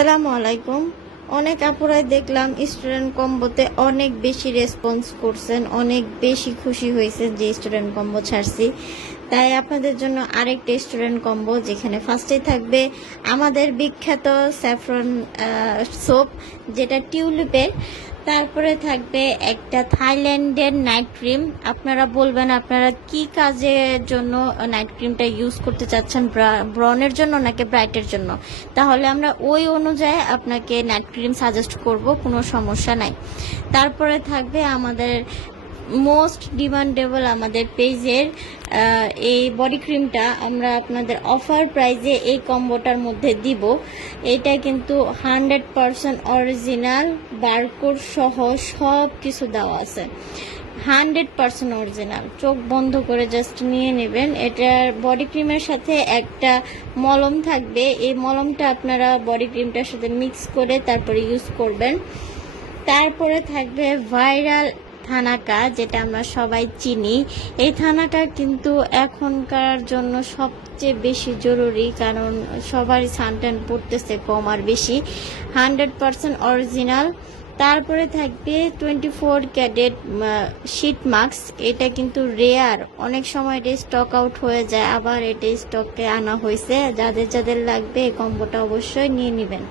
আসসালামু আলাইকুম। অনেক আপুরাই দেখলাম স্টুডেন্ট কম্বোতে অনেক বেশি রেসপন্স করছেন, অনেক বেশি খুশি হয়েছে যে স্টুডেন্ট কম্বো ছাড়ছি। তাই আপনাদের জন্য আরেকটা স্টুডেন্ট কম্বো, যেখানে ফার্স্টেই থাকবে আমাদের বিখ্যাত স্যাফরন সোপ, যেটা টিউলিপের। তারপরে থাকবে একটা থাইল্যান্ডের নাইট ক্রিম। আপনারা বলবেন আপনারা কি কাজের জন্য নাইট ক্রিমটা ইউজ করতে চাচ্ছেন, ব্রনের জন্য নাকি ব্রাইটের জন্য, তাহলে আমরা ওই অনুযায়ী আপনাকে নাইট ক্রিম সাজেস্ট করব, কোনো সমস্যা নাই। তারপরে থাকবে আমাদের মোস্ট ডিমান্ডেবল আমাদের পেজের এই বডি ক্রিমটা আমরা আপনাদের অফার প্রাইজে এই কম্বোটার মধ্যে দিব। এটা কিন্তু 100% অরিজিনাল, বারকোড সহ সব কিছু দেওয়া আছে, 100% অরিজিনাল। চোখ বন্ধ করে জাস্ট নিয়ে নেবেন। এটার বডি ক্রিমের সাথে একটা মলম থাকবে, এই মলমটা আপনারা বডি ক্রিমটার সাথে মিক্স করে তারপরে ইউজ করবেন। তারপরে থাকবে ভাইরাল থানাকা, যেটা আমরা সবাই চিনি। এই থানাকা কিন্তু এখনকার জন্য সবচেয়ে বেশি জরুরি, কারণ সবারই সানট্যান পড়তেছে কম আর বেশি, 100% অরিজিনাল। তারপরে থাকবে 24 ক্যারেট শীট মাস্ক। এটা কিন্তু রেয়ার, অনেক সময় এটা স্টক আউট হয়ে যায়, আবার এটা স্টকে আনা হয়েছে। যাদের যাদের লাগবে এই কম্বোটা অবশ্যই নিয়ে নেবেন।